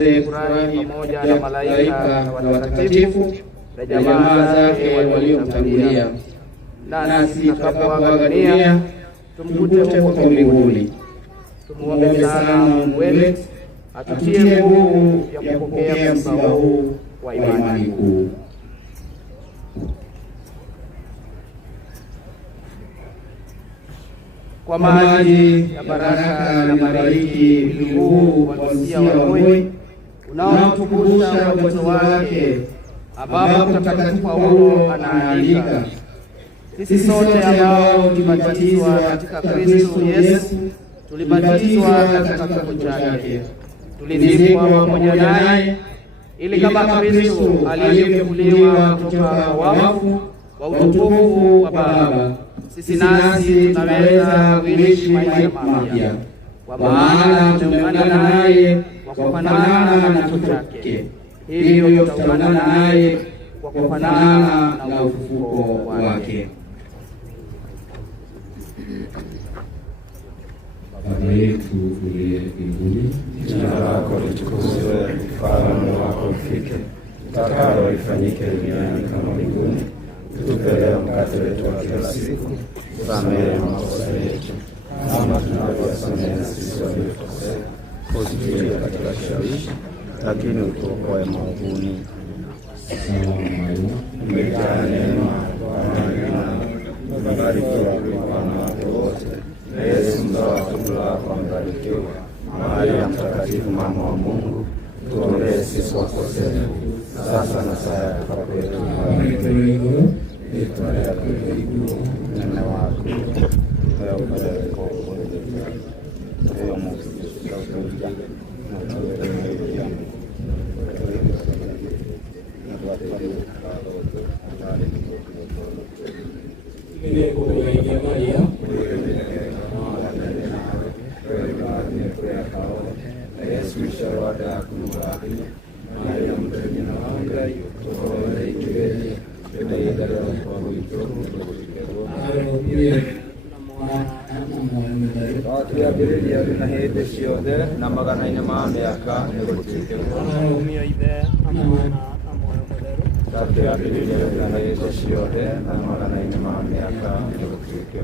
Shukrani pamoja na malaika na watakatifu na jamaa zake waliomtangulia, nasi tutakapoaga dunia tumkute huko mbinguni. Tumuombe sana Mungu wetu atutie nguvu ya kupokea msiba huu wa imani kuu. Kwa maji ya baraka na bariki huu wa Usia wa Moi unaotukumbusha wito wake, ambapo Mtakatifu Paulo anaandika, sisi sote ambao tulibatizwa katika Kristo Yesu tulibatizwa katika kifo chake, tulizikwa pamoja naye, ili kama Kristo alivyofufuliwa kutoka kwa wafu kwa utukufu wa Baba, sisi nasi tunaweza kuishi maisha mapya, kwa maana tumeungana naye kwa kufanana na kifo chake, hivyo tutaungana naye kwa kufanana na ufufuko wake. Baba yetu uliye mbinguni, jina lako litukuzwe, ufalme wako ufike, utakalo lifanyike duniani kama mbinguni. Tupe leo mkate wetu wa kila siku, tusamehe makosa yetu kama tunavyowasamehe sisi waliokosea, usitutie katika kishawishi, lakini utuokoe maovuni. Umejaa neema, Bwana yu nawe, umebarikiwa kuliko wanawake wote, na Yesu mzao wa tumbo lako amebarikiwa. Maria Mtakatifu, mama wa Mungu, tuombee sisi wakosefu, sasa na saa ya kufa kwetu. Amen. Itolea kuligu na wako ya ubaraka kwa leo Mungu tunakuja na tunakuja ile kwa ya Maria Yesu shawada kumwari Maria mtenda wanga yuko ikiwele na hede siode na magana ina maana yaka negotike umia ide amana amoyo modero na hede siode na magana ina maana yaka negotike